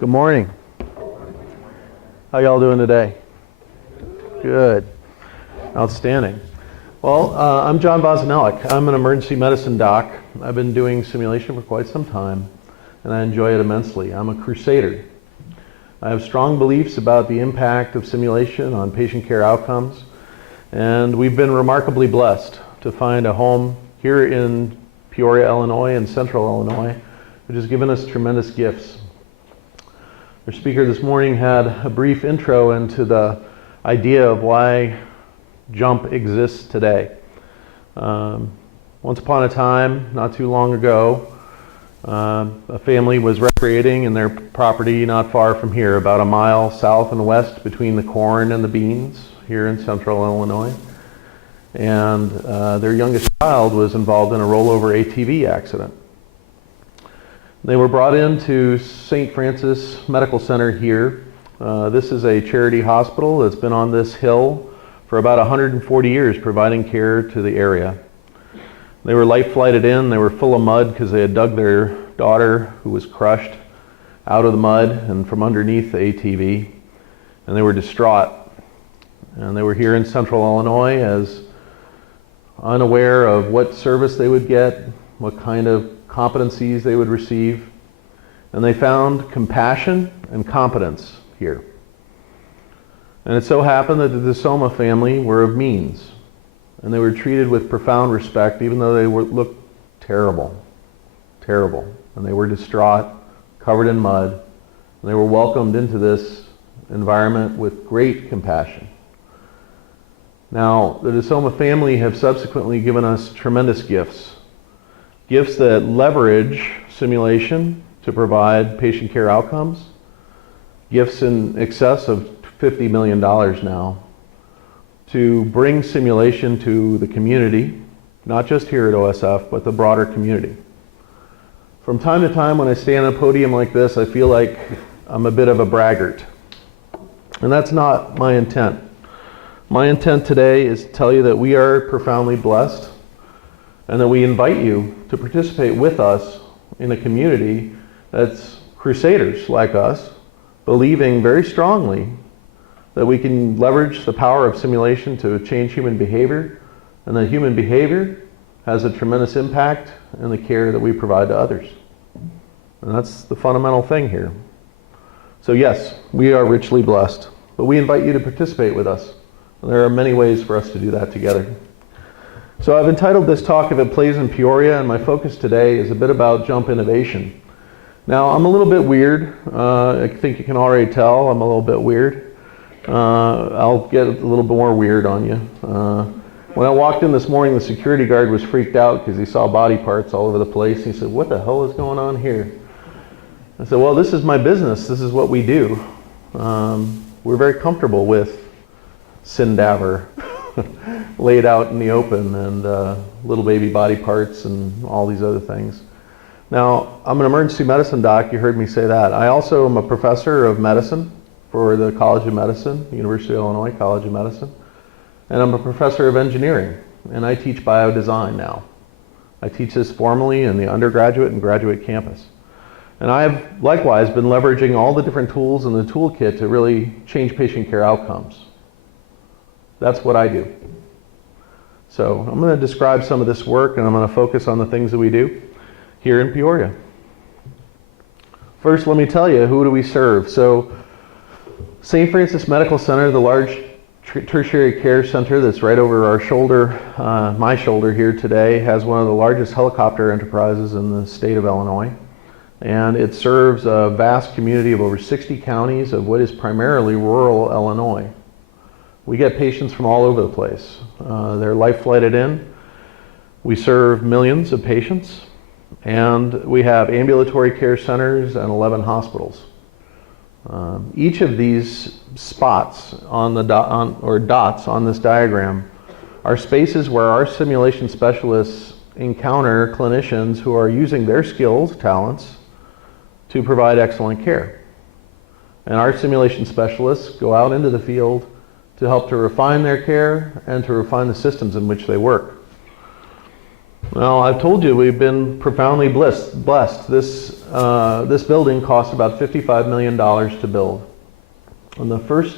Good morning. How y'all doing today? Good. Outstanding. Well, I'm John Bosnelek. I'm an emergency medicine doc. I've been doing simulation for quite some time, and I enjoy it immensely. I'm a crusader. I have strong beliefs about the impact of simulation on patient care outcomes, and we've been remarkably blessed to find a home here in Peoria, Illinois, and Central Illinois, which has given us tremendous gifts. Our speaker this morning had a brief intro into the idea of why JUMP exists today. Once upon a time, not too long ago, a family was recreating in their property not far from here, about a mile south and west between the corn and the beans here in Central Illinois. And their youngest child was involved in a rollover ATV accident. They were brought into St. Francis Medical Center here. This is a charity hospital that's been on this hill for about 140 years, providing care to the area. They were life flighted in. They were full of mud because they had dug their daughter, who was crushed, out of the mud and from underneath the ATV, and they were distraught. And they were here in Central Illinois as unaware of what service they would get, what kind of competencies they would receive, and they found compassion and competence here. And it so happened that the DeSoma family were of means, and they were treated with profound respect, even though they looked terrible, and they were distraught, covered in mud, and they were welcomed into this environment with great compassion. Now, the DeSoma family have subsequently given us tremendous gifts that leverage simulation to provide patient care outcomes, gifts in excess of $50 million now, to bring simulation to the community, not just here at OSF, but the broader community. From time to time when I stand on a podium like this, I feel like I'm a bit of a braggart. And that's not my intent. My intent today is to tell you that we are profoundly blessed, and that we invite you to participate with us in a community that's crusaders like us, believing very strongly that we can leverage the power of simulation to change human behavior, and that human behavior has a tremendous impact in the care that we provide to others. And that's the fundamental thing here. So yes, we are richly blessed, but we invite you to participate with us. And there are many ways for us to do that together. So I've entitled this talk, If It Plays in Peoria, and my focus today is a bit about JUMP innovation. Now, I'm a little bit weird. I think you can already tell I'm a little bit weird. I'll get a little bit more weird on you. When I walked in this morning, the security guard was freaked out because he saw body parts all over the place. He said, "What the hell is going on here?" I said, "Well, this is my business. This is what we do. We're very comfortable with Sindaver laid out in the open, and little baby body parts and all these other things." Now, I'm an emergency medicine doc, you heard me say that. I also am a professor of medicine for the College of Medicine, University of Illinois College of Medicine, and I'm a professor of engineering, and I teach biodesign now. I teach this formally in the undergraduate and graduate campus. And I've likewise been leveraging all the different tools in the toolkit to really change patient care outcomes. That's what I do. So I'm going to describe some of this work, and I'm going to focus on the things that we do here in Peoria. First, let me tell you, who do we serve? So St. Francis Medical Center, the large tertiary care center that's right over our shoulder, my shoulder here today, has one of the largest helicopter enterprises in the state of Illinois. And it serves a vast community of over 60 counties of what is primarily rural Illinois. We get patients from all over the place. They're life flighted in. We serve millions of patients, and we have ambulatory care centers and 11 hospitals. Each of these spots on the dots on this diagram are spaces where our simulation specialists encounter clinicians who are using their skills, talents, to provide excellent care. And our simulation specialists go out into the field to help to refine their care and to refine the systems in which they work. Well, I've told you we've been profoundly blessed. This building cost about $55 million to build. And the first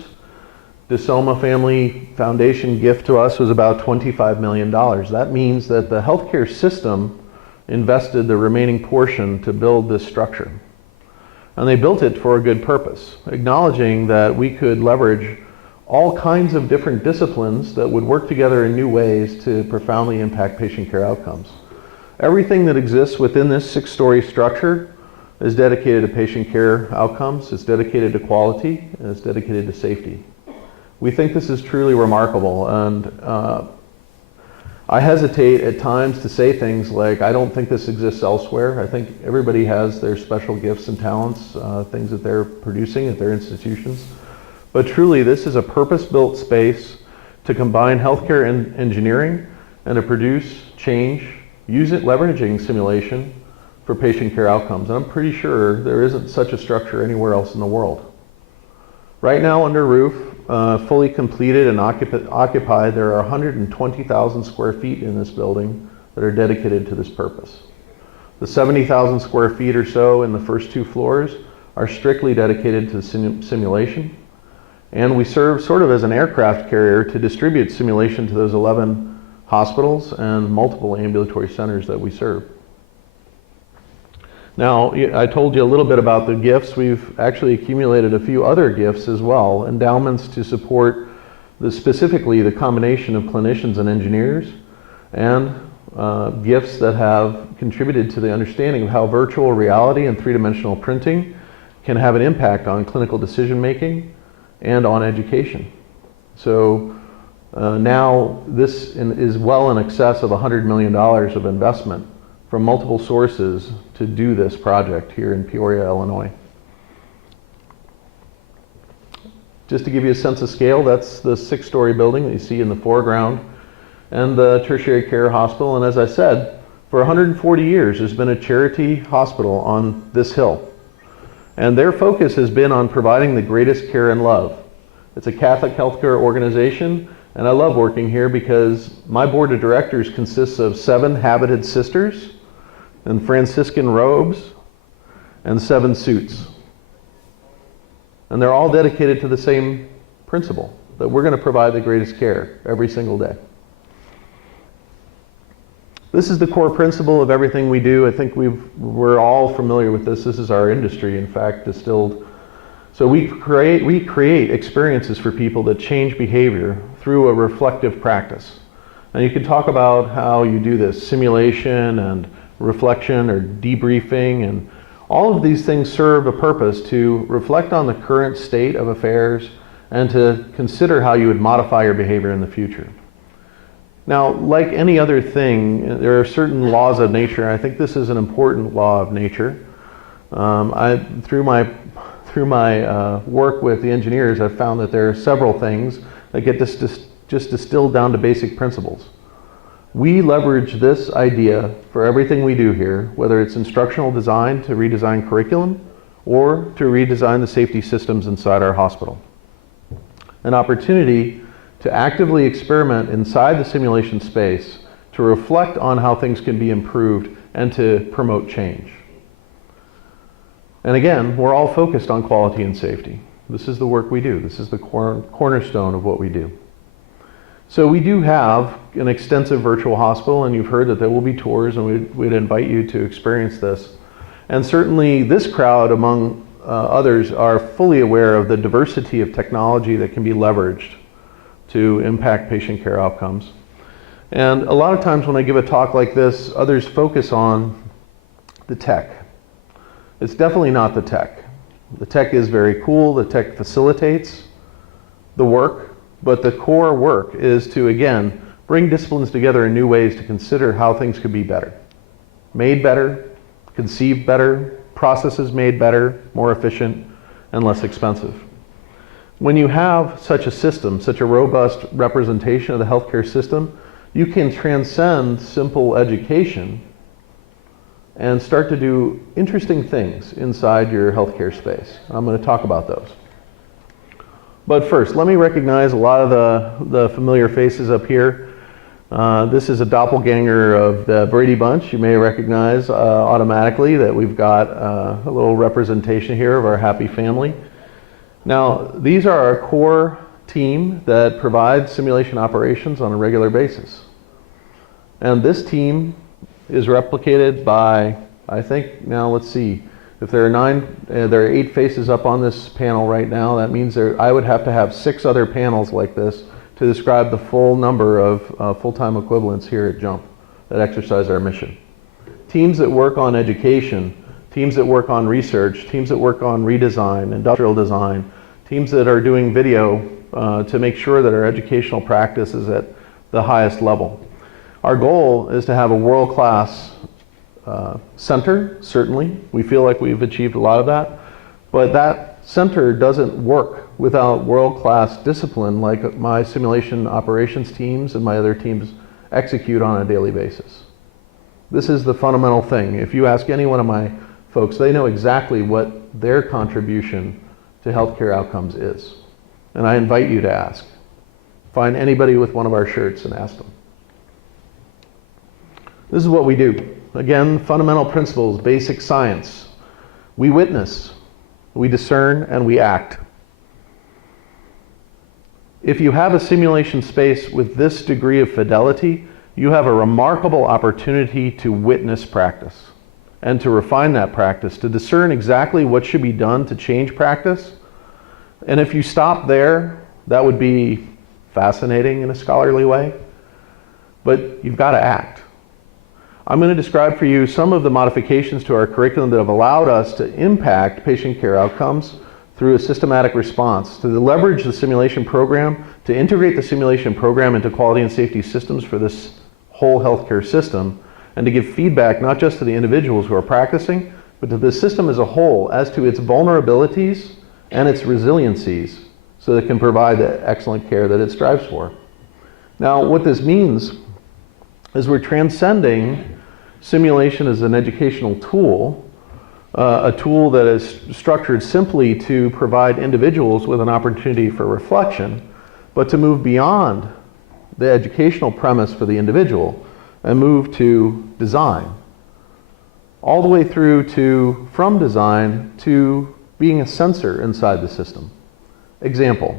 DeSoma Family Foundation gift to us was about $25 million. That means that the healthcare system invested the remaining portion to build this structure. And they built it for a good purpose, acknowledging that we could leverage all kinds of different disciplines that would work together in new ways to profoundly impact patient care outcomes. Everything that exists within this 6-story structure is dedicated to patient care outcomes, it's dedicated to quality, and it's dedicated to safety. We think this is truly remarkable, and I hesitate at times to say things like, I don't think this exists elsewhere. I think everybody has their special gifts and talents, things that they're producing at their institutions. But truly, this is a purpose-built space to combine healthcare and engineering and to produce change, use it leveraging simulation for patient care outcomes. And I'm pretty sure there isn't such a structure anywhere else in the world. Right now, under roof, fully completed and occupied, there are 120,000 square feet in this building that are dedicated to this purpose. The 70,000 square feet or so in the first 2 floors are strictly dedicated to simulation. And we serve sort of as an aircraft carrier to distribute simulation to those 11 hospitals and multiple ambulatory centers that we serve. Now, I told you a little bit about the gifts. We've actually accumulated a few other gifts as well, endowments to support specifically the combination of clinicians and engineers, and gifts that have contributed to the understanding of how virtual reality and 3-dimensional printing can have an impact on clinical decision making and on education. So now this is well in excess of $100 million of investment from multiple sources to do this project here in Peoria, Illinois. Just to give you a sense of scale, that's the 6-story building that you see in the foreground and the tertiary care hospital. And as I said, for 140 years, there's been a charity hospital on this hill. And their focus has been on providing the greatest care and love. It's a Catholic healthcare organization, and I love working here because my board of directors consists of 7 habited sisters in Franciscan robes and 7 suits. And they're all dedicated to the same principle, that we're going to provide the greatest care every single day. This is the core principle of everything we do. I think we're all familiar with this. This is our industry, in fact, distilled. So we create experiences for people that change behavior through a reflective practice. And you can talk about how you do this, simulation and reflection or debriefing, and all of these things serve a purpose to reflect on the current state of affairs and to consider how you would modify your behavior in the future. Now, like any other thing, there are certain laws of nature. I think this is an important law of nature. Through my work with the engineers, I've found that there are several things that get just distilled down to basic principles. We leverage this idea for everything we do here, whether it's instructional design to redesign curriculum or to redesign the safety systems inside our hospital. An opportunity to actively experiment inside the simulation space, to reflect on how things can be improved, and to promote change. And again, we're all focused on quality and safety. This is the work we do. This is the cornerstone of what we do. So we do have an extensive virtual hospital, and you've heard that there will be tours, and we'd invite you to experience this. And certainly this crowd, among others, are fully aware of the diversity of technology that can be leveraged to impact patient care outcomes. And a lot of times when I give a talk like this, others focus on the tech. It's definitely not the tech. The tech is very cool, the tech facilitates the work, but the core work is to, again, bring disciplines together in new ways to consider how things could be better. Made better, conceived better, processes made better, more efficient, and less expensive. When you have such a system, such a robust representation of the healthcare system, you can transcend simple education and start to do interesting things inside your healthcare space. I'm going to talk about those. But first, let me recognize a lot of the familiar faces up here. This is a doppelganger of the Brady Bunch. You may recognize automatically that we've got a little representation here of our happy family. Now, these are our core team that provides simulation operations on a regular basis. And this team is replicated by, I think, now let's see, if there are 8 faces up on this panel right now, that means I would have to have 6 other panels like this to describe the full number of full-time equivalents here at JUMP that exercise our mission. Teams that work on education, teams that work on research, teams that work on redesign, industrial design, teams that are doing video to make sure that our educational practice is at the highest level. Our goal is to have a world-class center, certainly. We feel like we've achieved a lot of that, but that center doesn't work without world-class discipline like my simulation operations teams and my other teams execute on a daily basis. This is the fundamental thing. If you ask any one of my folks, they know exactly what their contribution to healthcare outcomes is. And I invite you to ask. Find anybody with one of our shirts and ask them. This is what we do. Again, fundamental principles, basic science. We witness, we discern, and we act. If you have a simulation space with this degree of fidelity, you have a remarkable opportunity to witness practice and to refine that practice, to discern exactly what should be done to change practice. And if you stop there, that would be fascinating in a scholarly way, but you've got to act. I'm going to describe for you some of the modifications to our curriculum that have allowed us to impact patient care outcomes through a systematic response, to leverage the simulation program, to integrate the simulation program into quality and safety systems for this whole healthcare system, and to give feedback not just to the individuals who are practicing, but to the system as a whole as to its vulnerabilities and its resiliencies so that it can provide the excellent care that it strives for. Now, what this means is we're transcending simulation as an educational tool, a tool that is structured simply to provide individuals with an opportunity for reflection, but to move beyond the educational premise for the individual and move to design, all the way through to, from design to being a sensor inside the system. Example,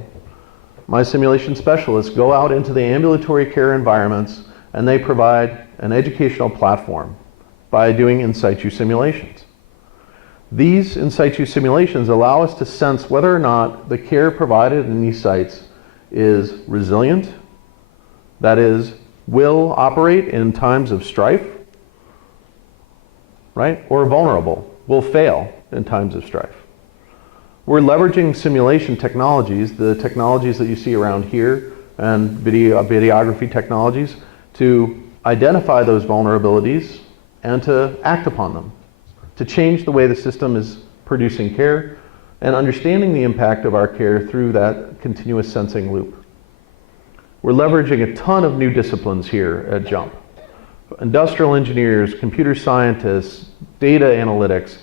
my simulation specialists go out into the ambulatory care environments and they provide an educational platform by doing in situ simulations. These in situ simulations allow us to sense whether or not the care provided in these sites is resilient, that is, will operate in times of strife, right? Or vulnerable, will fail in times of strife. We're leveraging simulation technologies, the technologies that you see around here, and videography technologies, to identify those vulnerabilities and to act upon them, to change the way the system is producing care and understanding the impact of our care through that continuous sensing loop. We're leveraging a ton of new disciplines here at JUMP. Industrial engineers, computer scientists, data analytics,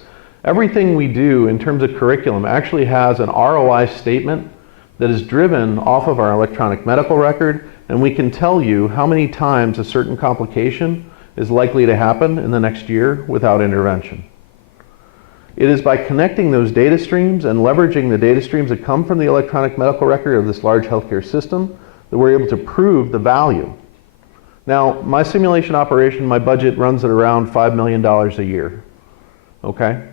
everything we do in terms of curriculum actually has an ROI statement that is driven off of our electronic medical record, and we can tell you how many times a certain complication is likely to happen in the next year without intervention. It is by connecting those data streams and leveraging the data streams that come from the electronic medical record of this large healthcare system that we're able to prove the value. Now, my simulation operation, my budget runs at around $5 million a year, okay?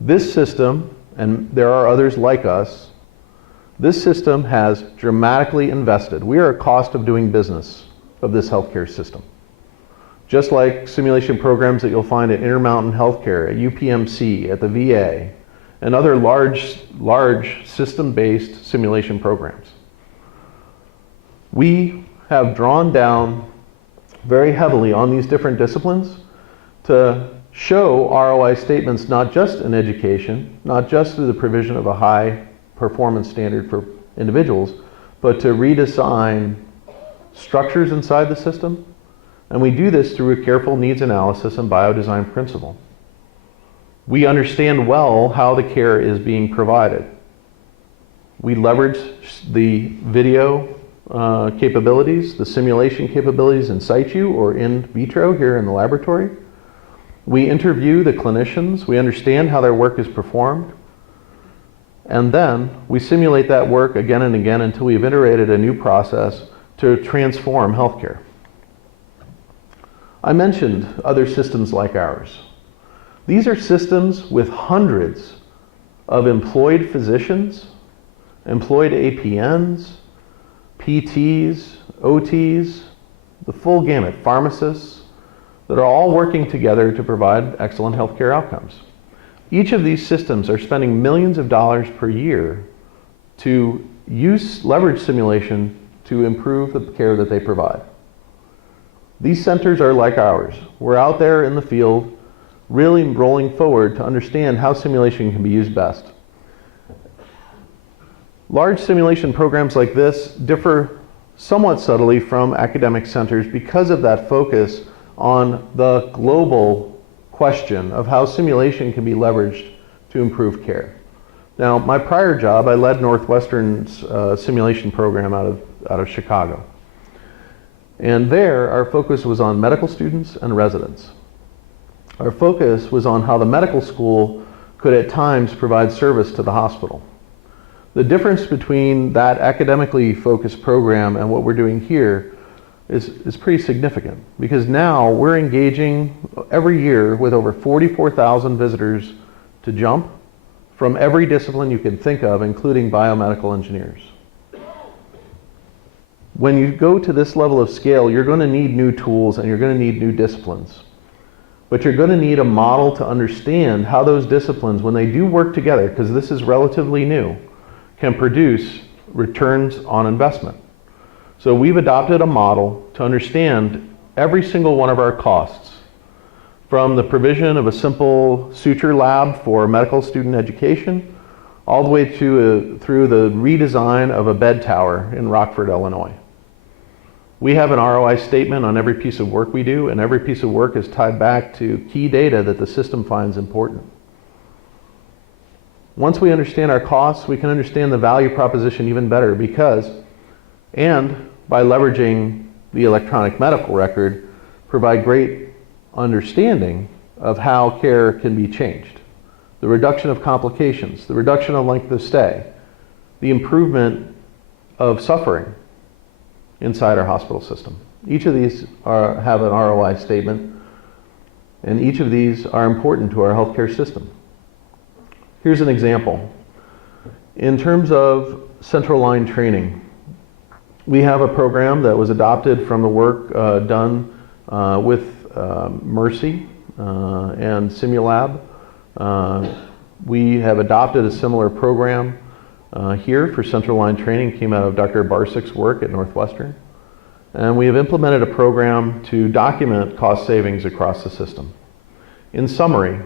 This system, and there are others like us, this system has dramatically invested. We are a cost of doing business of this healthcare system. Just like simulation programs that you'll find at Intermountain Healthcare, at UPMC, at the VA, and other large system-based simulation programs. We have drawn down very heavily on these different disciplines to show ROI statements not just in education, not just through the provision of a high performance standard for individuals, but to redesign structures inside the system. And we do this through a careful needs analysis and biodesign principle. We understand well how the care is being provided. We leverage the video capabilities, the simulation capabilities in situ or in vitro here in the laboratory. We interview the clinicians, we understand how their work is performed, and then we simulate that work again and again until we've iterated a new process to transform healthcare. I mentioned other systems like ours. These are systems with hundreds of employed physicians, employed APNs, PTs, OTs, the full gamut, pharmacists, that are all working together to provide excellent healthcare outcomes. Each of these systems are spending millions of dollars per year to leverage simulation to improve the care that they provide. These centers are like ours. We're out there in the field really rolling forward to understand how simulation can be used best. Large simulation programs like this differ somewhat subtly from academic centers because of that focus on the global question of how simulation can be leveraged to improve care. Now, my prior job, I led Northwestern's simulation program out of Chicago. And there, our focus was on medical students and residents. Our focus was on how the medical school could at times provide service to the hospital. The difference between that academically focused program and what we're doing here is pretty significant, because now we're engaging every year with over 44,000 visitors to JUMP from every discipline you can think of, including biomedical engineers. When you go to this level of scale, you're going to need new tools and you're going to need new disciplines. But you're going to need a model to understand how those disciplines, when they do work together, because this is relatively new, can produce returns on investment. So we've adopted a model to understand every single one of our costs, from the provision of a simple suture lab for medical student education, all the way through the redesign of a bed tower in Rockford, Illinois. We have an ROI statement on every piece of work we do, and every piece of work is tied back to key data that the system finds important. Once we understand our costs, we can understand the value proposition even better and by leveraging the electronic medical record, provide great understanding of how care can be changed. The reduction of complications, the reduction of length of stay, the improvement of suffering inside our hospital system. Each of these have an ROI statement, and each of these are important to our healthcare system. Here's an example. In terms of central line training, we have a program that was adopted from the work done with Mercy and Simulab. We have adopted a similar program here for central line training. Came out of Dr. Barsik's work at Northwestern. And we have implemented a program to document cost savings across the system. In summary,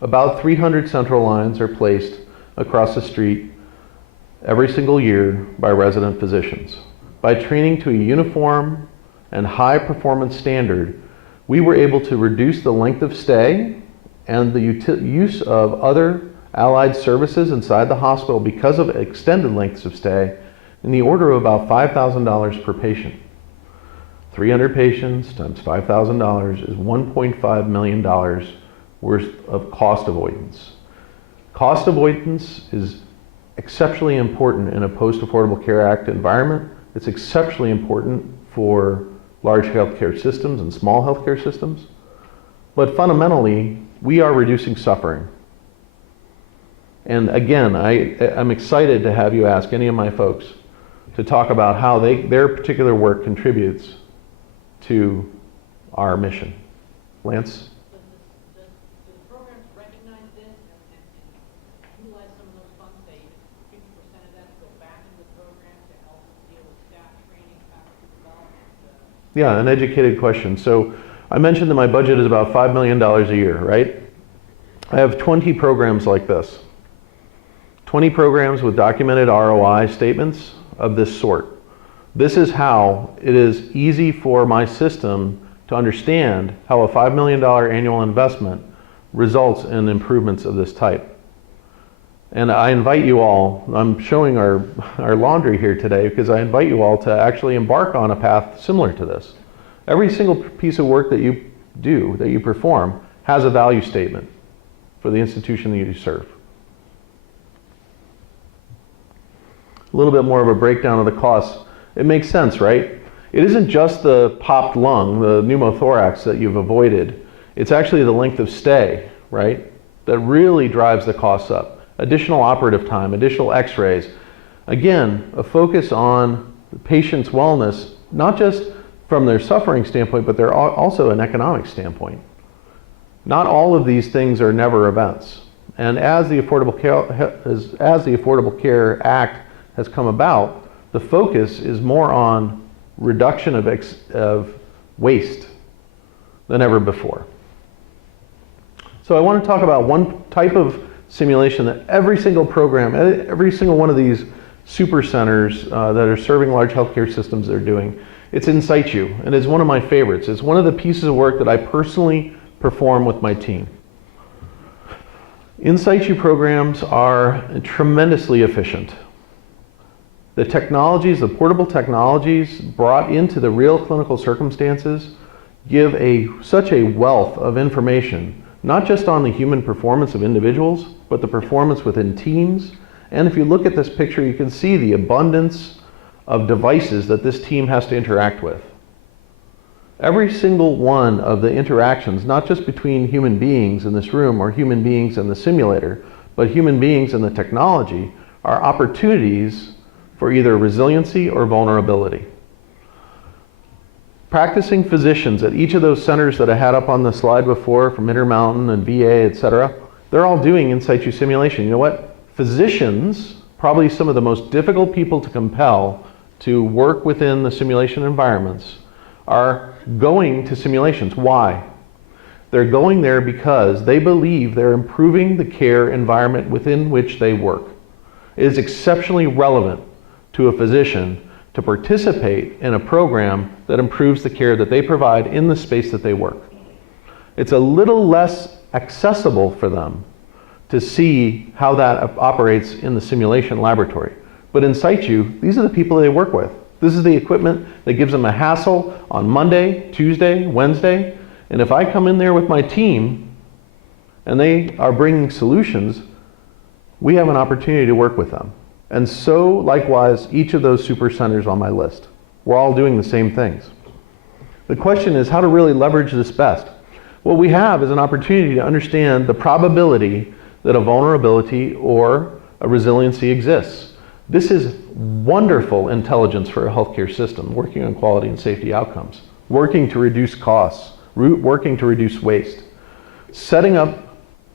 about 300 central lines are placed across the street every single year by resident physicians. By training to a uniform and high performance standard, we were able to reduce the length of stay and the use of other allied services inside the hospital because of extended lengths of stay in the order of about $5,000 per patient. 300 patients times $5,000 is $1.5 million worth of cost avoidance. Cost avoidance is exceptionally important in a Post-Affordable Care Act environment. It's exceptionally important for large healthcare systems and small healthcare systems. But fundamentally, we are reducing suffering. And again, I'm excited to have you ask any of my folks to talk about how their particular work contributes to our mission. Lance? Does the program recognize this and utilize some of those funds, say 50% of that to go back into the program to help deal with staff training, faculty development? Yeah, an educated question. So I mentioned that my budget is about $5 million a year, right? I have 20 programs like this. 20 programs with documented ROI statements of this sort. This is how it is easy for my system to understand how a $5 million annual investment results in improvements of this type. And I invite you all, I'm showing our laundry here today because I invite you all to actually embark on a path similar to this. Every single piece of work that you do, that you perform, has a value statement for the institution that you serve. A little bit more of a breakdown of the costs. It makes sense, right? It isn't just the popped lung, the pneumothorax that you've avoided. It's actually the length of stay, right, that really drives the costs up. Additional operative time, additional x-rays. Again, a focus on the patient's wellness, not just from their suffering standpoint, but they're also an economic standpoint. Not all of these things are never events. And as the Affordable Care Act has come about, the focus is more on reduction of waste than ever before. So I want to talk about one type of simulation that every single program, every single one of these super centers that are serving large healthcare systems are doing. It's in situ, and it's one of my favorites. It's one of the pieces of work that I personally perform with my team. In situ programs are tremendously efficient. The technologies, the portable technologies brought into the real clinical circumstances give such a wealth of information, not just on the human performance of individuals, but the performance within teams. And if you look at this picture, you can see the abundance of devices that this team has to interact with. Every single one of the interactions, not just between human beings in this room or human beings in the simulator, but human beings in the technology, are opportunities for either resiliency or vulnerability. Practicing physicians at each of those centers that I had up on the slide before, from Intermountain and VA, etc., they're all doing in situ simulation. You know what? Physicians, probably some of the most difficult people to compel to work within the simulation environments, are going to simulations. Why? They're going there because they believe they're improving the care environment within which they work. It is exceptionally relevant to a physician to participate in a program that improves the care that they provide in the space that they work. It's a little less accessible for them to see how that operates in the simulation laboratory. But in situ, these are the people they work with. This is the equipment that gives them a hassle on Monday, Tuesday, Wednesday. And if I come in there with my team and they are bringing solutions, we have an opportunity to work with them. And so, likewise, each of those super centers on my list. We're all doing the same things. The question is how to really leverage this best. What we have is an opportunity to understand the probability that a vulnerability or a resiliency exists. This is wonderful intelligence for a healthcare system, working on quality and safety outcomes, working to reduce costs, working to reduce waste. Setting up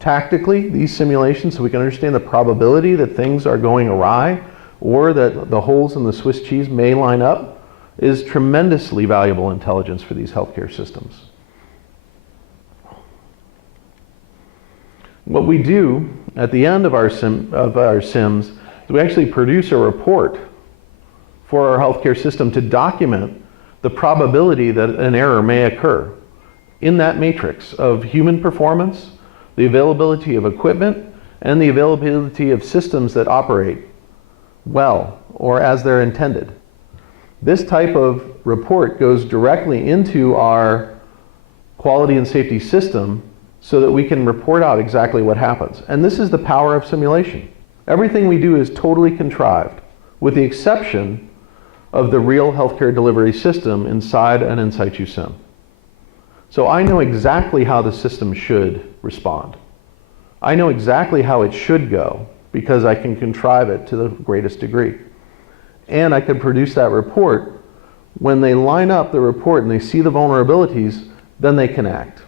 tactically these simulations so we can understand the probability that things are going awry or that the holes in the Swiss cheese may line up is tremendously valuable intelligence for these healthcare systems. What we do at the end of our sims is we actually produce a report for our healthcare system to document the probability that an error may occur in that matrix of human performance, the availability of equipment, and the availability of systems that operate well or as they're intended. This type of report goes directly into our quality and safety system so that we can report out exactly what happens. And this is the power of simulation. Everything we do is totally contrived, with the exception of the real healthcare delivery system inside an in situ sim. So I know exactly how the system should respond. I know exactly how it should go because I can contrive it to the greatest degree. And I can produce that report. When they line up the report and they see the vulnerabilities, then they can act.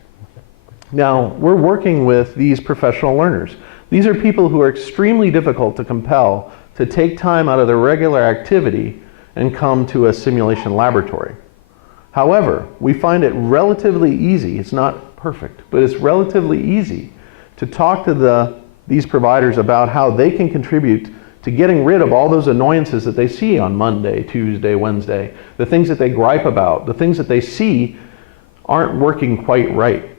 Now, we're working with these professional learners. These are people who are extremely difficult to compel to take time out of their regular activity and come to a simulation laboratory. However, we find it relatively easy, it's not perfect, but it's relatively easy to talk to these providers about how they can contribute to getting rid of all those annoyances that they see on Monday, Tuesday, Wednesday, the things that they gripe about, the things that they see aren't working quite right.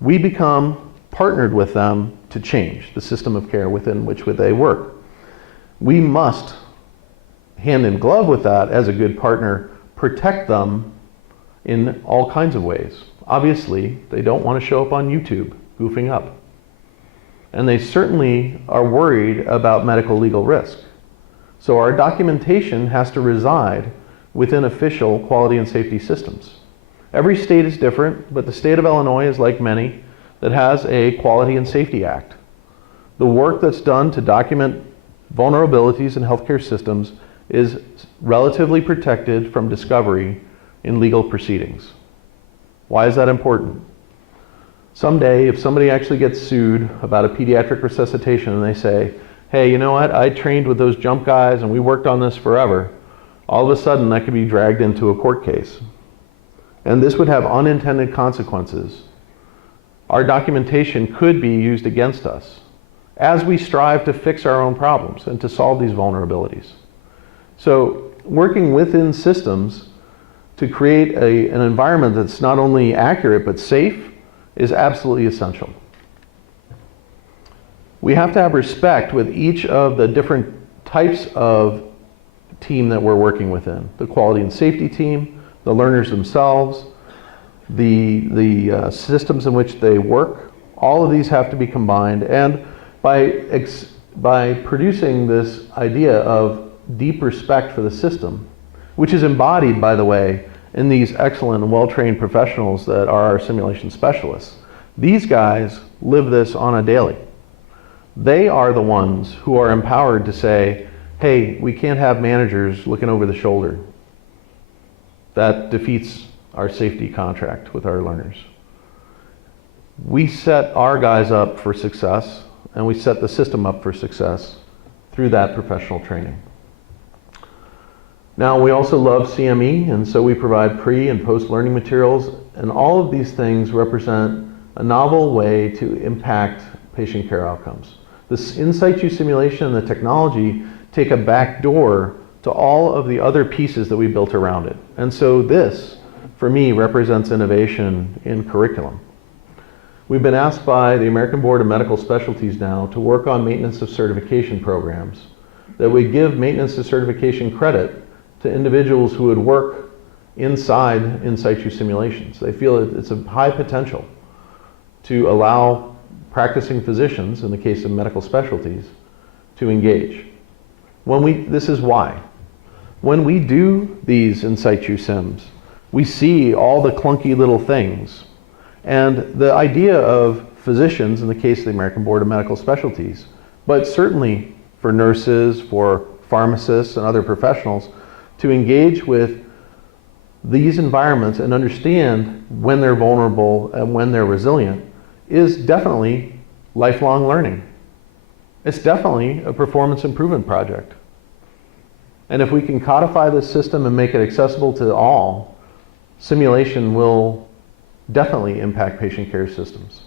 We become partnered with them to change the system of care within which they work. We must, hand in glove with that, as a good partner, protect them in all kinds of ways. Obviously, they don't want to show up on YouTube goofing up. And they certainly are worried about medical legal risk. So our documentation has to reside within official quality and safety systems. Every state is different, but the state of Illinois is like many that has a Quality and Safety Act. The work that's done to document vulnerabilities in healthcare systems is relatively protected from discovery in legal proceedings. Why is that important? Someday, if somebody actually gets sued about a pediatric resuscitation and they say, hey, you know what, I trained with those jump guys and we worked on this forever, all of a sudden that could be dragged into a court case. And this would have unintended consequences. Our documentation could be used against us as we strive to fix our own problems and to solve these vulnerabilities. So working within systems to create an environment that's not only accurate but safe is absolutely essential. We have to have respect with each of the different types of team that we're working within. The quality and safety team, the learners themselves, the systems in which they work. All of these have to be combined, and by producing this idea of deep respect for the system, which is embodied, by the way, in these excellent and well-trained professionals that are our simulation specialists. These guys live this on a daily. They are the ones who are empowered to say, hey, we can't have managers looking over the shoulder. That defeats our safety contract with our learners. We set our guys up for success, and we set the system up for success through that professional training. Now, we also love CME, and so we provide pre- and post-learning materials, and all of these things represent a novel way to impact patient care outcomes. This in situ simulation and the technology take a back door to all of the other pieces that we built around it. And so this, for me, represents innovation in curriculum. We've been asked by the American Board of Medical Specialties now to work on maintenance of certification programs that would give maintenance of certification credit to individuals who would work inside in situ simulations. They feel it's a high potential to allow practicing physicians, in the case of medical specialties, to engage. This is why. When we do these in situ sims, we see all the clunky little things. And the idea of physicians, in the case of the American Board of Medical Specialties, but certainly for nurses, for pharmacists and other professionals, to engage with these environments and understand when they're vulnerable and when they're resilient is definitely lifelong learning. It's definitely a performance improvement project. And if we can codify this system and make it accessible to all, simulation will definitely impact patient care systems.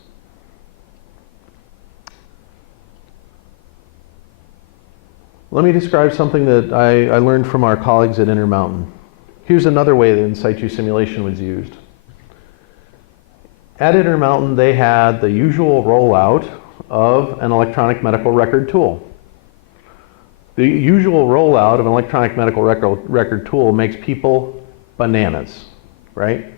Let me describe something that I learned from our colleagues at Intermountain. Here's another way that in situ simulation was used. At Intermountain, they had the usual rollout of an electronic medical record tool. The usual rollout of an electronic medical record tool makes people bananas, right?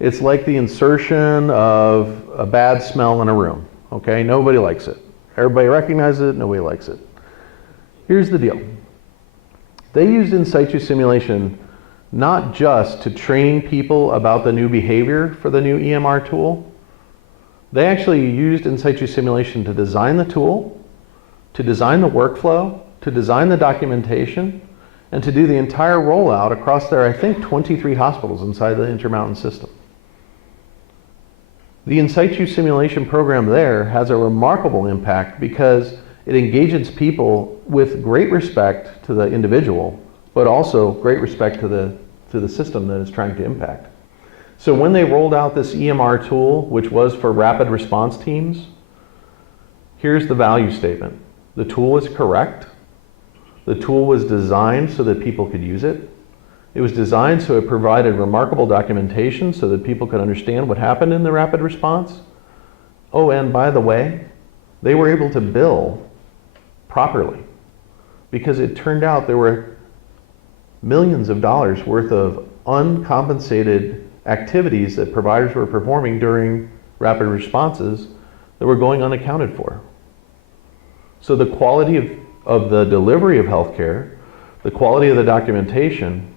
It's like the insertion of a bad smell in a room, okay? Nobody likes it. Everybody recognizes it, nobody likes it. Here's the deal. They used in situ simulation not just to train people about the new behavior for the new EMR tool. They actually used in situ simulation to design the tool, to design the workflow, to design the documentation, and to do the entire rollout across their, I think, 23 hospitals inside the Intermountain system. The in situ simulation program there has a remarkable impact because it engages people with great respect to the individual, but also great respect to the system that it's trying to impact. So when they rolled out this EMR tool, which was for rapid response teams, here's the value statement. The tool is correct. The tool was designed so that people could use it. It was designed so it provided remarkable documentation so that people could understand what happened in the rapid response. Oh, and by the way, they were able to bill properly because it turned out there were millions of dollars worth of uncompensated activities that providers were performing during rapid responses that were going unaccounted for. So the quality of the delivery of healthcare, the quality of the documentation,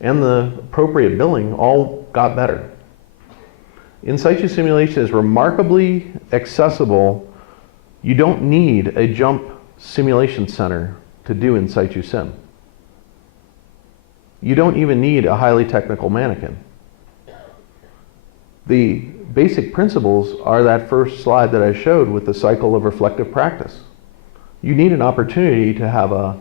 and the appropriate billing all got better. In situ simulation is remarkably accessible. You don't need a jump simulation center to do in situ sim. You don't even need a highly technical mannequin. The basic principles are that first slide that I showed with the cycle of reflective practice. You need an opportunity to have a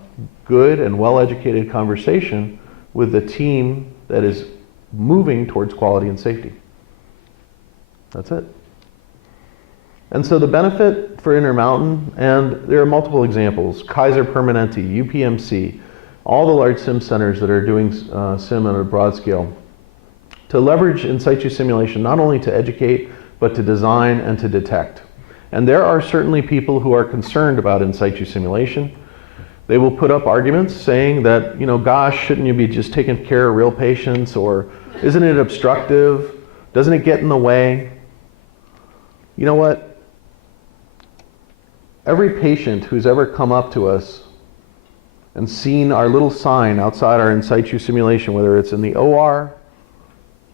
good and well-educated conversation with the team that is moving towards quality and safety. That's it. And so the benefit for Intermountain, and there are multiple examples, Kaiser Permanente, UPMC, all the large sim centers that are doing sim on a broad scale, to leverage in situ simulation not only to educate, but to design and to detect. And there are certainly people who are concerned about in situ simulation. They will put up arguments saying that, gosh, shouldn't you be just taking care of real patients, or isn't it obstructive? Doesn't it get in the way? You know what? Every patient who's ever come up to us and seen our little sign outside our in situ simulation, whether it's in the OR,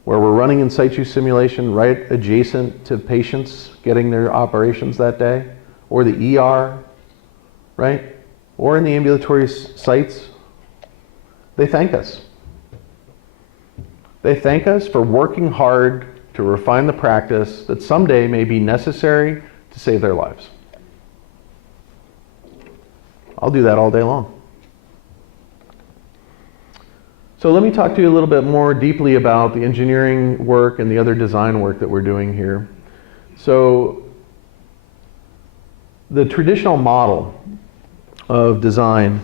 where we're running in situ simulation right adjacent to patients getting their operations that day, or the ER, right? Or in the ambulatory sites, they thank us. They thank us for working hard to refine the practice that someday may be necessary to save their lives. I'll do that all day long. So let me talk to you a little bit more deeply about the engineering work and the other design work that we're doing here. So the traditional model of design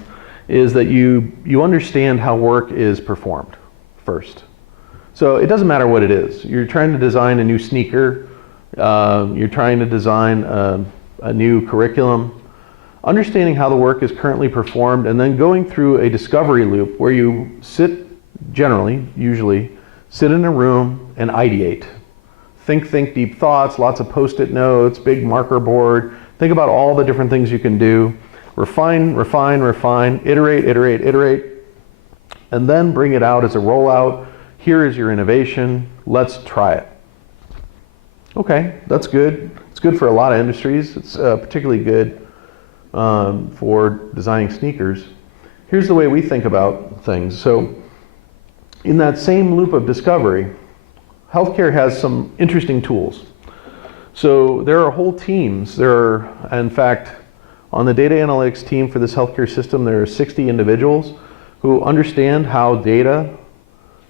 is that you understand how work is performed first. So it doesn't matter what it is. You're trying to design a new sneaker, you're trying to design a new curriculum, understanding how the work is currently performed, and then going through a discovery loop where you usually sit in a room and ideate. Think deep thoughts, lots of post-it notes, big marker board. Think about all the different things you can do. Refine, iterate, and then bring it out as a rollout. Here is your innovation. Let's try it. Okay, that's good. It's good for a lot of industries. It's particularly good for designing sneakers. Here's the way we think about things. So in that same loop of discovery, healthcare has some interesting tools. So there are whole teams. In fact, on the data analytics team for this healthcare system, there are 60 individuals who understand how data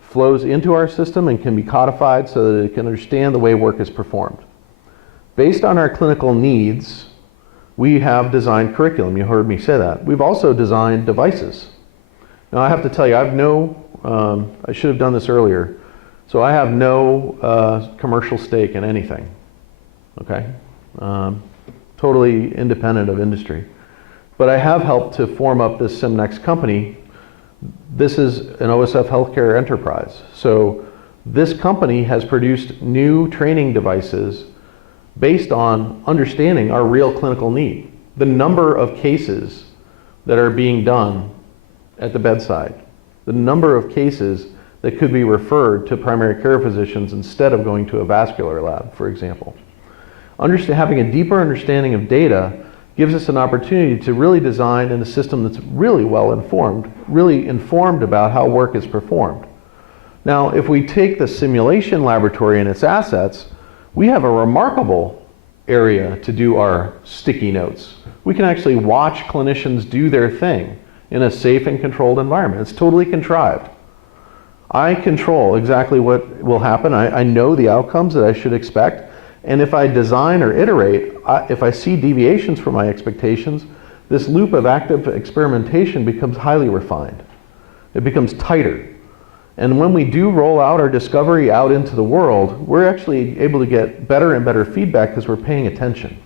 flows into our system and can be codified so that it can understand the way work is performed. Based on our clinical needs, we have designed curriculum. You heard me say that. We've also designed devices. Now I have to tell you, I should have done this earlier. So I have no commercial stake in anything, okay? Totally independent of industry. But I have helped to form up this SimNEXT company. This is an OSF healthcare enterprise. So this company has produced new training devices based on understanding our real clinical need. The number of cases that are being done at the bedside, the number of cases that could be referred to primary care physicians instead of going to a vascular lab, for example. Having a deeper understanding of data gives us an opportunity to really design in a system that's really well informed, really informed about how work is performed. Now, if we take the simulation laboratory and its assets, we have a remarkable area to do our sticky notes. We can actually watch clinicians do their thing in a safe and controlled environment. It's totally contrived. I control exactly what will happen. I know the outcomes that I should expect. And if I design or iterate, if I see deviations from my expectations, this loop of active experimentation becomes highly refined. It becomes tighter. And when we do roll out our discovery out into the world, we're actually able to get better and better feedback because we're paying attention.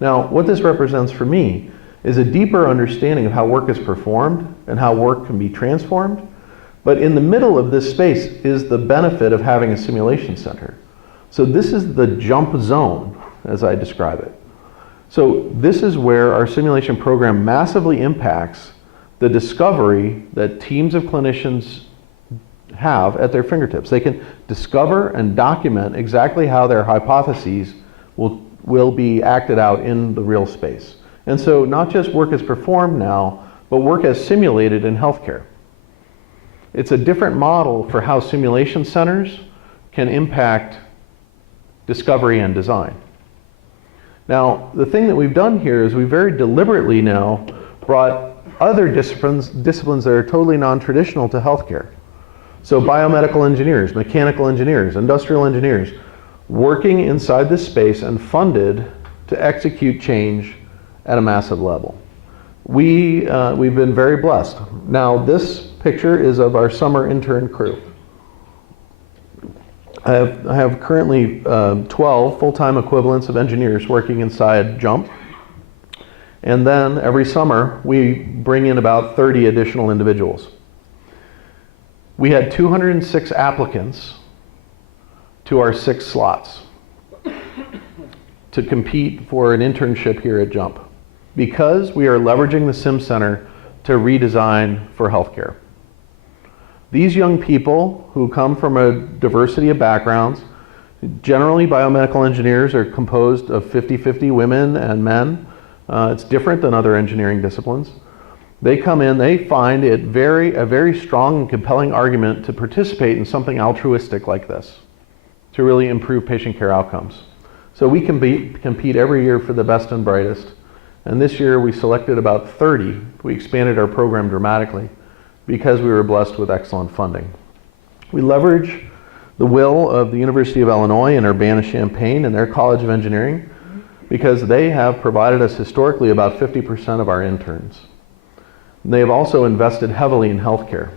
Now, what this represents for me is a deeper understanding of how work is performed and how work can be transformed. But in the middle of this space is the benefit of having a simulation center. So this is the jump zone, as I describe it. So this is where our simulation program massively impacts the discovery that teams of clinicians have at their fingertips. They can discover and document exactly how their hypotheses will be acted out in the real space. And so not just work is performed now, but work as simulated in healthcare. It's a different model for how simulation centers can impact discovery and design. Now, the thing that we've done here is we very deliberately now brought other disciplines that are totally non-traditional to healthcare. So biomedical engineers, mechanical engineers, industrial engineers, working inside this space and funded to execute change at a massive level. We've been very blessed. Now, this picture is of our summer intern crew. I have currently 12 full-time equivalents of engineers working inside JUMP. And then every summer, we bring in about 30 additional individuals. We had 206 applicants to our 6 slots to compete for an internship here at JUMP because we are leveraging the Sim Center to redesign for healthcare. These young people who come from a diversity of backgrounds, generally biomedical engineers are composed of 50-50 women and men. It's different than other engineering disciplines. They come in, they find it a very strong and compelling argument to participate in something altruistic like this, to really improve patient care outcomes. So we compete every year for the best and brightest. And this year we selected about 30. We expanded our program dramatically because we were blessed with excellent funding. We leverage the will of the University of Illinois and Urbana-Champaign and their College of Engineering because they have provided us historically about 50% of our interns. They have also invested heavily in healthcare.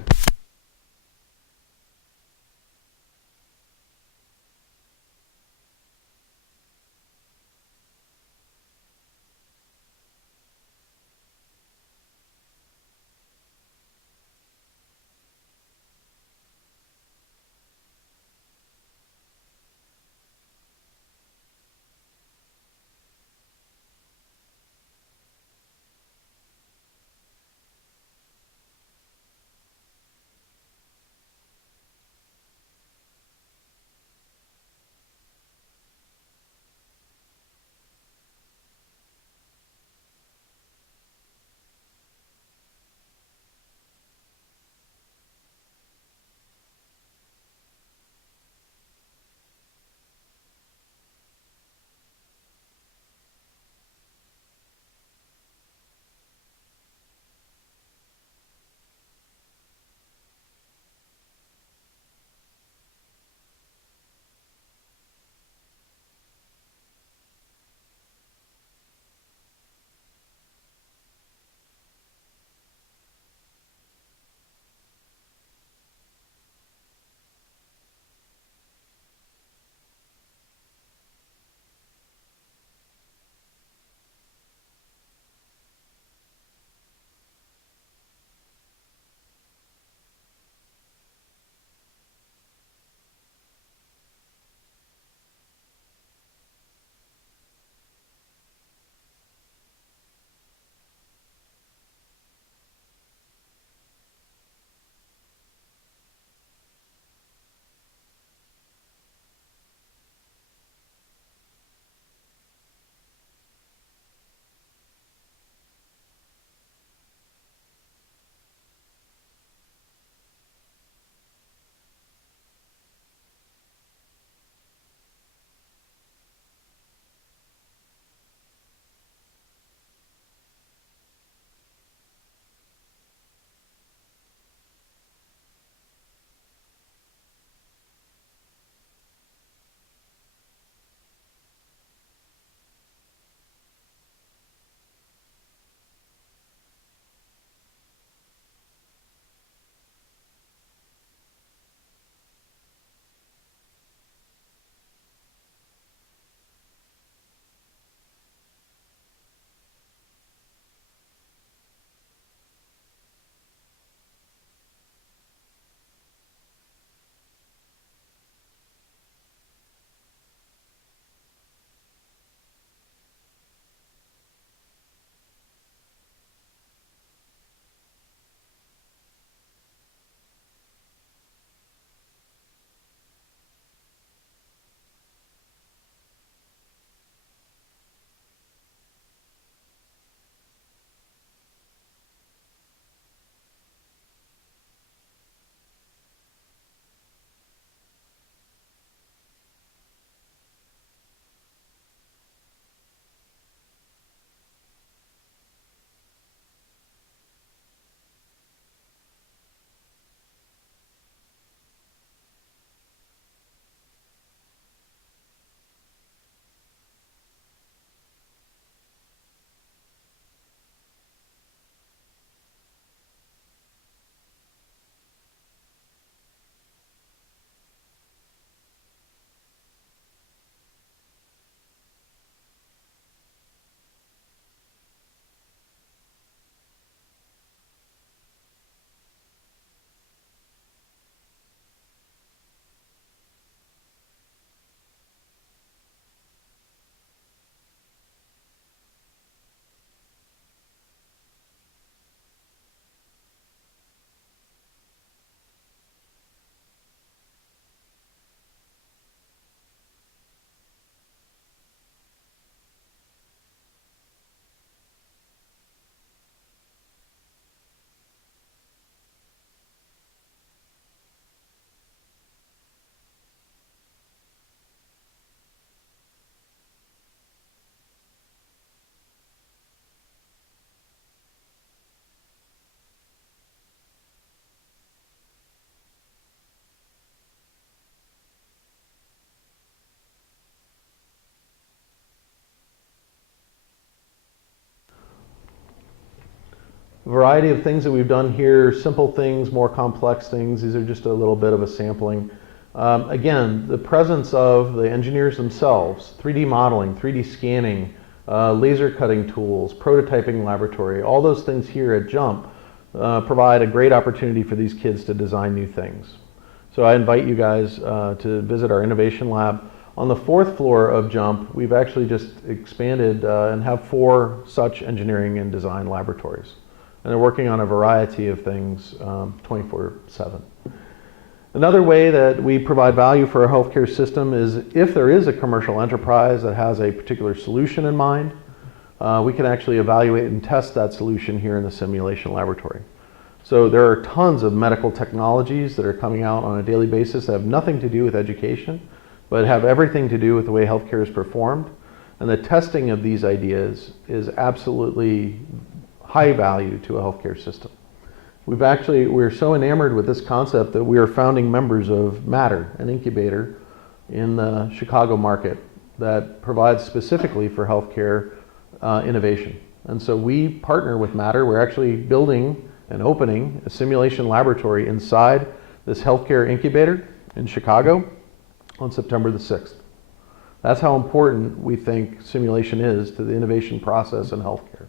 variety of things that we've done here, simple things, more complex things. These are just a little bit of a sampling. Again, the presence of the engineers themselves, 3D modeling, 3D scanning, laser cutting tools, prototyping laboratory, all those things here at JUMP provide a great opportunity for these kids to design new things. So I invite you guys to visit our innovation lab. On the 4th floor of JUMP, we've actually just expanded and have 4 such engineering and design laboratories. And they're working on a variety of things 24/7. Another way that we provide value for our healthcare system is if there is a commercial enterprise that has a particular solution in mind, we can actually evaluate and test that solution here in the simulation laboratory. So there are tons of medical technologies that are coming out on a daily basis that have nothing to do with education, but have everything to do with the way healthcare is performed. And the testing of these ideas is absolutely high value to a healthcare system. We're so enamored with this concept that we are founding members of Matter, an incubator in the Chicago market that provides specifically for healthcare innovation. And so we partner with Matter. We're actually building and opening a simulation laboratory inside this healthcare incubator in Chicago on September the 6th. That's how important we think simulation is to the innovation process in healthcare.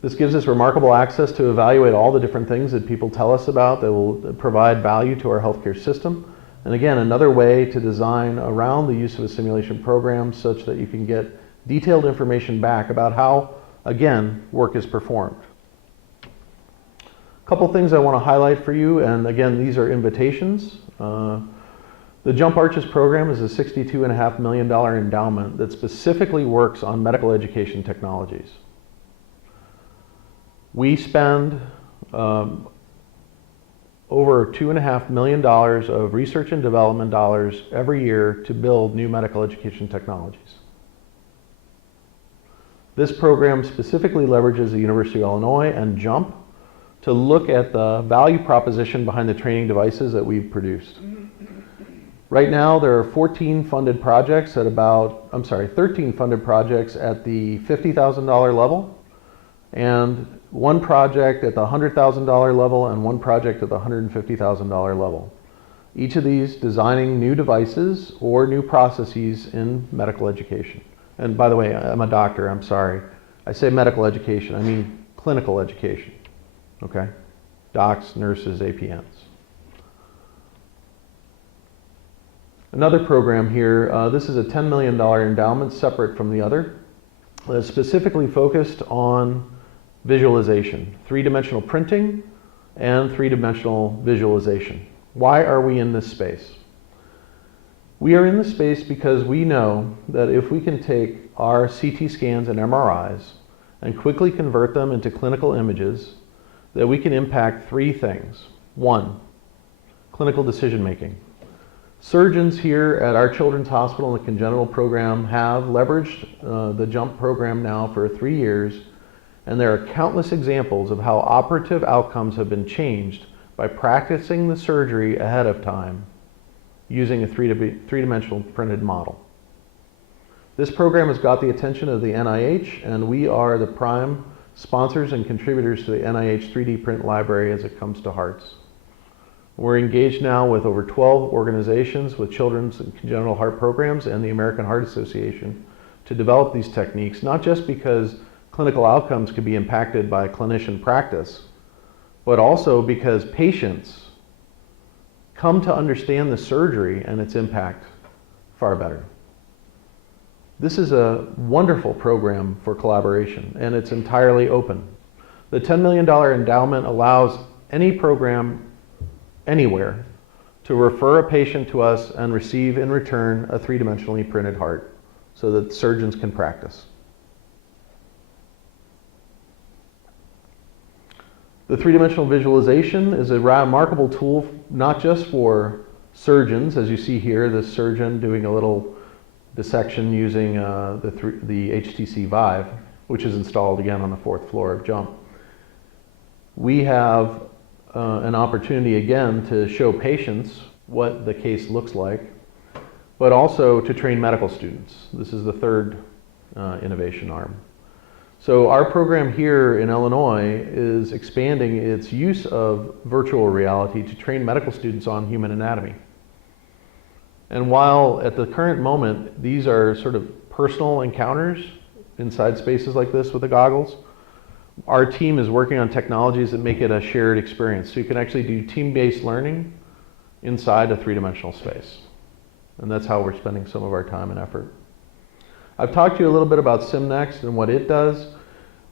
This gives us remarkable access to evaluate all the different things that people tell us about that will provide value to our healthcare system. And again, another way to design around the use of a simulation program such that you can get detailed information back about how, again, work is performed. A couple things I want to highlight for you, and again, these are invitations. The Jump Arches program is a $62.5 million endowment that specifically works on medical education technologies. We spend over $2.5 million of research and development dollars every year to build new medical education technologies. This program specifically leverages the University of Illinois and JUMP to look at the value proposition behind the training devices that we've produced. Right now, there are 13 funded projects at the $50,000 level, and 1 project at the $100,000 level and 1 project at the $150,000 level. Each of these designing new devices or new processes in medical education. And by the way, I'm a doctor, I'm sorry. I say medical education, I mean clinical education, okay? Docs, nurses, APNs. Another program here, this is a $10 million endowment separate from the other. That's specifically focused on visualization, 3-dimensional printing and 3-dimensional visualization. Why are we in this space? We are in this space because we know that if we can take our CT scans and MRIs and quickly convert them into clinical images, that we can impact 3 things. 1, clinical decision making. Surgeons here at our Children's Hospital in the congenital program have leveraged the JUMP program now for 3 years, and there are countless examples of how operative outcomes have been changed by practicing the surgery ahead of time using a 3-dimensional printed model. This program has got the attention of the NIH, and we are the prime sponsors and contributors to the NIH 3D print library as it comes to hearts. We're engaged now with over 12 organizations with children's and congenital heart programs and the American Heart Association to develop these techniques, not just because clinical outcomes could be impacted by clinician practice, but also because patients come to understand the surgery and its impact far better. This is a wonderful program for collaboration, and it's entirely open. The $10 million endowment allows any program anywhere to refer a patient to us and receive in return a 3-dimensionally printed heart so that surgeons can practice. The 3-dimensional visualization is a remarkable tool, not just for surgeons, as you see here, this surgeon doing a little dissection using the HTC Vive, which is installed again on the 4th floor of JUMP. We have an opportunity again to show patients what the case looks like, but also to train medical students. This is the 3rd innovation arm. So our program here in Illinois is expanding its use of virtual reality to train medical students on human anatomy. And while at the current moment, these are sort of personal encounters inside spaces like this with the goggles, our team is working on technologies that make it a shared experience. So you can actually do team-based learning inside a three-dimensional space. And that's how we're spending some of our time and effort. I've talked to you a little bit about SimNEXT and what it does.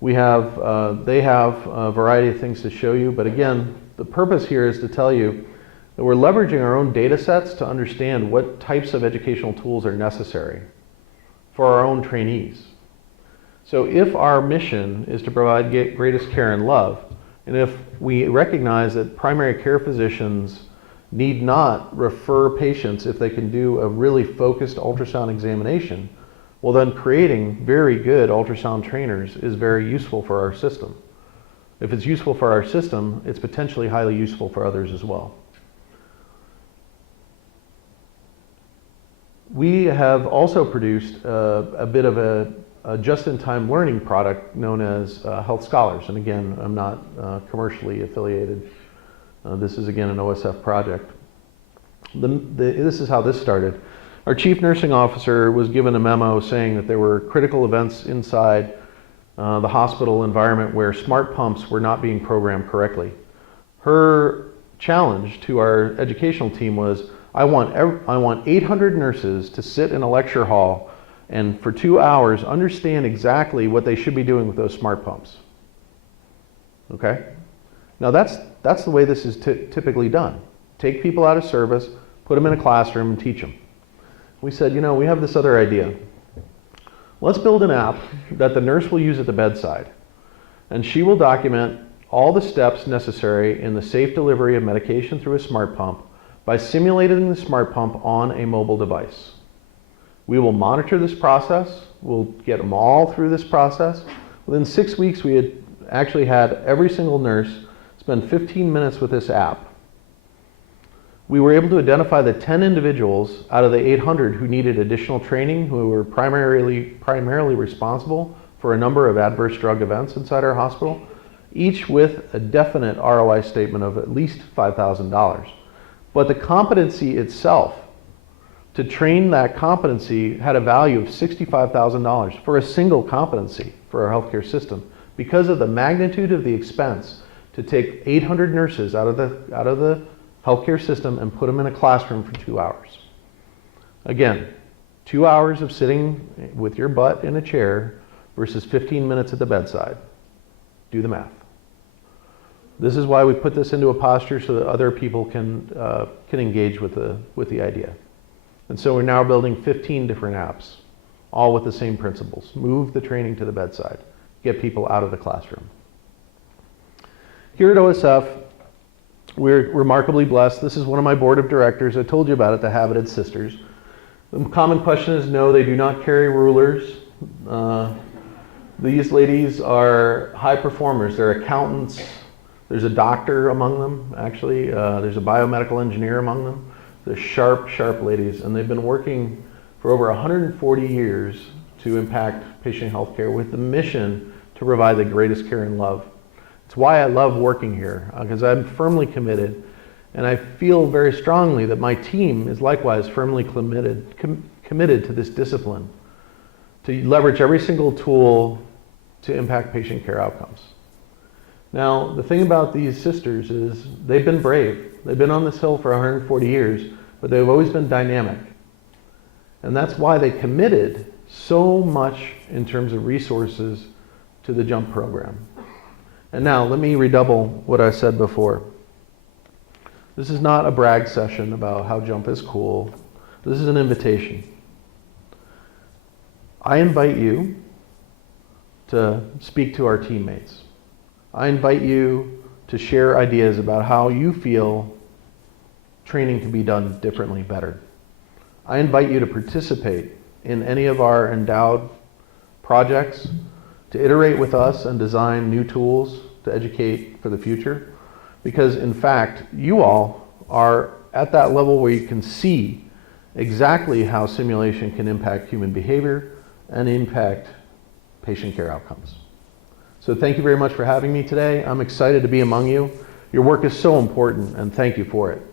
They have a variety of things to show you, but again, the purpose here is to tell you that we're leveraging our own data sets to understand what types of educational tools are necessary for our own trainees. So if our mission is to provide greatest care and love, and if we recognize that primary care physicians need not refer patients if they can do a really focused ultrasound examination, well then creating very good ultrasound trainers is very useful for our system. If it's useful for our system, it's potentially highly useful for others as well. We have also produced a bit of a just-in-time learning product known as Health Scholars. And again, I'm not commercially affiliated. This is again an OSF project. This is how this started. Our chief nursing officer was given a memo saying that there were critical events inside the hospital environment where smart pumps were not being programmed correctly. Her challenge to our educational team was, I want 800 nurses to sit in a lecture hall and for 2 hours understand exactly what they should be doing with those smart pumps. Okay? Now that's the way this is typically done. Take people out of service, put them in a classroom and teach them. We said, you know, we have this other idea. Let's build an app that the nurse will use at the bedside, and she will document all the steps necessary in the safe delivery of medication through a smart pump by simulating the smart pump on a mobile device. We will monitor this process. We'll get them all through this process. Within 6 weeks, we had actually had every single nurse spend 15 minutes with this app. We were able to identify the 10 individuals out of the 800 who needed additional training, who were primarily responsible for a number of adverse drug events inside our hospital, each with a definite ROI statement of at least $5,000. But the competency itself, to train that competency, had a value of $65,000 for a single competency for our healthcare system because of the magnitude of the expense to take 800 nurses out of the healthcare system and put them in a classroom for 2 hours. Again, 2 hours of sitting with your butt in a chair versus 15 minutes at the bedside. Do the math. This is why we put this into a posture so that other people can engage with the idea. And so we're now building 15 different apps, all with the same principles. Move the training to the bedside. Get people out of the classroom. Here at OSF, we're remarkably blessed. This is one of my board of directors. I told you about it, the Habited Sisters. The common question is no, they do not carry rulers. These ladies are high performers. They're accountants. There's a doctor among them, actually. There's a biomedical engineer among them. They're sharp, sharp ladies, and they've been working for over 140 years to impact patient health care with the mission to provide the greatest care and love. It's why I love working here, because I'm firmly committed, and I feel very strongly that my team is likewise firmly committed to this discipline, to leverage every single tool to impact patient care outcomes. Now, the thing about these sisters is they've been brave. They've been on this hill for 140 years, but they've always been dynamic. And that's why they committed so much in terms of resources to the JUMP program. And now, let me redouble what I said before. This is not a brag session about how JUMP is cool. This is an invitation. I invite you to speak to our teammates. I invite you to share ideas about how you feel training can be done differently, better. I invite you to participate in any of our endowed projects, to iterate with us and design new tools to educate for the future. Because in fact, you all are at that level where you can see exactly how simulation can impact human behavior and impact patient care outcomes. So thank you very much for having me today. I'm excited to be among you. Your work is so important, and thank you for it.